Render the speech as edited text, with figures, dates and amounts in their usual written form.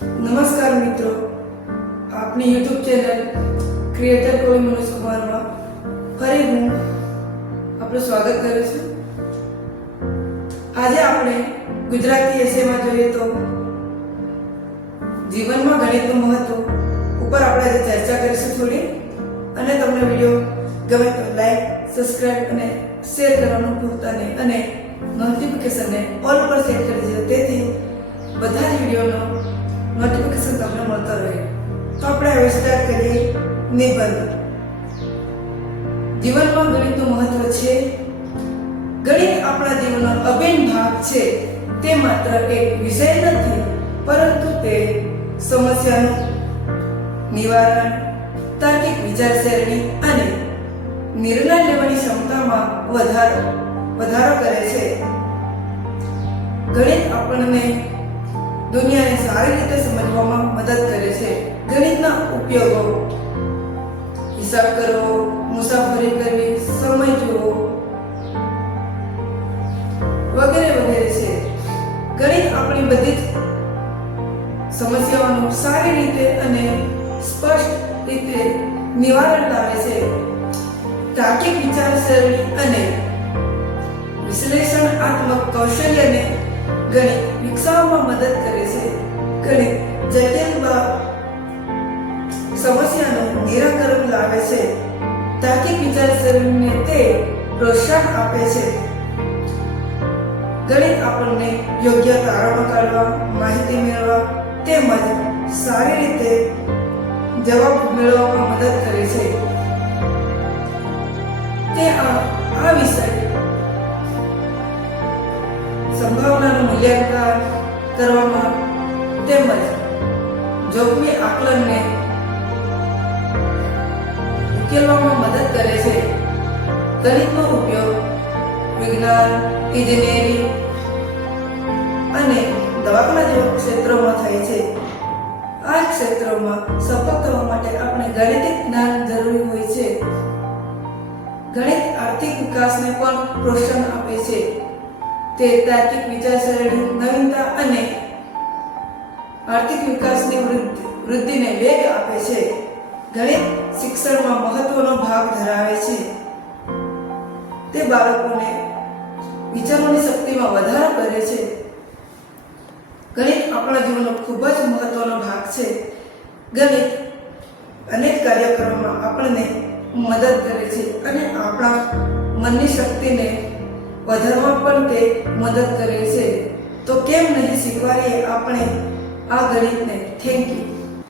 નમસ્કાર મિત્રો, આપની YouTube ચેનલ ક્રિએટર કોઈ મનોજ કુમારમાં ફરી હું આપનું સ્વાગત કરું છું. આજે આપણે ગુજરાતી એસેમાં જોઈએ તો જીવનમાં ગણિતનું મહત્વ ઉપર આપણે આજે ચર્ચા કરીશું થોડી. અને તમને વિડીયો ગમે તો લાઈક, સબસ્ક્રાઇબ અને શેર કરવાનું ભૂલતા નહીં અને નોટિફિકેશનને ઓલ પર સેટ કરી દેજો, તેથી બધા જ વિડીયોનો નોટિફિકેશન તમને મળતો રહે. તો આપણે હવે સ્ટાર્ટ કરીએ. નિબંધ. જીવનમાં ગણિતનું મહત્વ છે. ગણિત આપણા જીવનનો અભિન્ન ભાગ છે. તે માત્ર એક વિષય નથી, પરંતુ તે સમસ્યાનું નિવારણ, તાર્કિક વિચારસરણી અને નિર્ણય લેવાની ક્ષમતામાં વધારો કરે છે. ગણિત આપણને દુનિયાને સારી રીતે સમજવામાં મદદ કરે છે. ગણિતના ઉપયોગો હિસાબ કરવો, મુસાફરી કરવી, સમય જોવો વગેરે વગેરે છે. ગણિત આપણી બધી જ સમસ્યાઓનું સારી રીતે અને સ્પષ્ટ રીતે નિવારણ લાવે છે. તાર્કિક વિચારસરણી અને વિશ્લેષણાત્મક કૌશલ્યને ગણિત વિકસાવવામાં મદદ કરે છે. ગણિત જટિલ સમસ્યાનું નિરાકરણ લાવે છે. તાર્કિક વિચારસરણીને તે પ્રોત્સાહન આપે છે. ગણિત આપણને યોગ્ય તારણો કાઢવા, માહિતી મેળવવા તેમજ સારી રીતે જવાબ મેળવવામાં મદદ કરે છે. તે આ વિષય સંભાવનાનું મૂલ્યાંકન કરવામાં તેમજ જોખમી આકલનને ઉકેલવામાં મદદ કરે છે. ગણિતનો ઉપયોગ વિજ્ઞાન, ઇજનેરી અને દવાખાના જેવા ક્ષેત્રોમાં થાય છે. આ ક્ષેત્રોમાં સફળ થવા માટે આપણે ગણિતિક જ્ઞાન જરૂરી હોય છે. ગણિત આર્થિક વિકાસને પણ પ્રોત્સાહન આપે છે. તે તાર્કિક વિચારસરણી, નવીનતા અને આર્થિક વિકાસની વૃદ્ધિને વેગ આપે છે. ગણિત શિક્ષણમાં મહત્વનો ભાગ ધરાવે છે. તે બાળકોને વિચારવાની શક્તિમાં વધારો કરે છે. ગણિત આપણા જીવનનો ખૂબ જ મહત્વનો ભાગ છે. ગણિત અનેક કાર્યક્રમોમાં આપણને મદદ કરે છે અને આપણા મનની શક્તિને વધારવામાં પણ તે મદદ કરે છે. તો કેમ નહીં શીખવાડીએ આપણે આ ગણિતને. થેન્ક